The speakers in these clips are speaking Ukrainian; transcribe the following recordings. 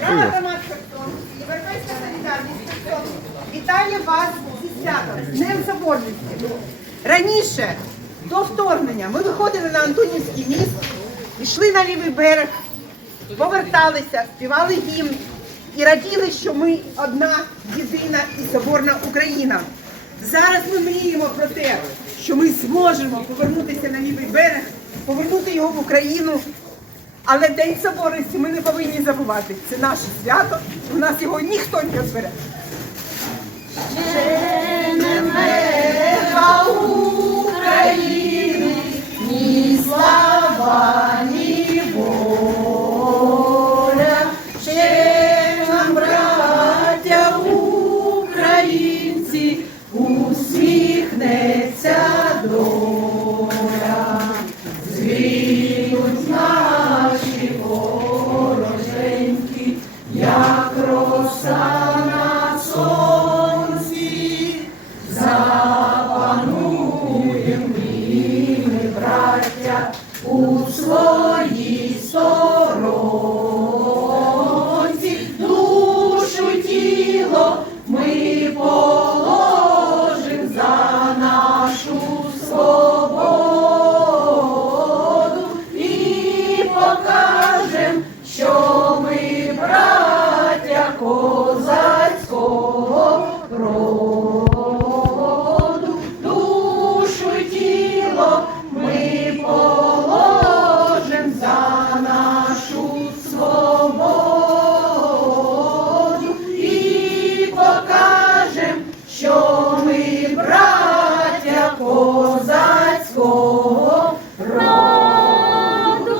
Рада громадська Європейська солідарність Херсон вітає вас зі святом, з Днем Соборності. Раніше, до вторгнення, ми виходили на Антонівський міст, йшли на лівий берег, поверталися, співали гімн і раділи, що ми одна єдина і соборна Україна. Зараз ми мріємо про те, що ми зможемо повернутися на лівий берег, повернути його в Україну. Але День Соборності ми не повинні забувати. Це наше свято, у нас його ніхто не розбере. Роса на сонці, запануєм ми, браття, у своїй сторонці, душу тіло ми положим за нашу свободу і покажем, що ми браття козацького роду, душу й тіло ми положим за нашу свободу і покажем, що ми браття козацького роду.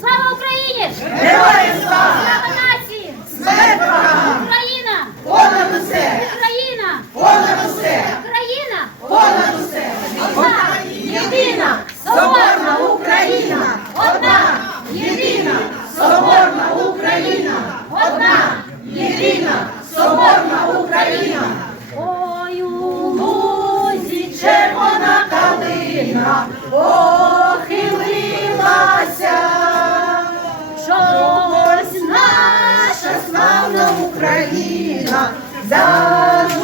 Слава Україні! Героям слава! Слава нації! Смерть ворогам! Україна! Понад усе! Україна! Понад усе! Україна! Понад усе! Одна! Єдина соборна Україна! Одна! Єдина соборна Україна! Одна! Єдина соборна Україна! Ой, у лузі Червона калина похилилася, чогось наша славна Україна зажурилася.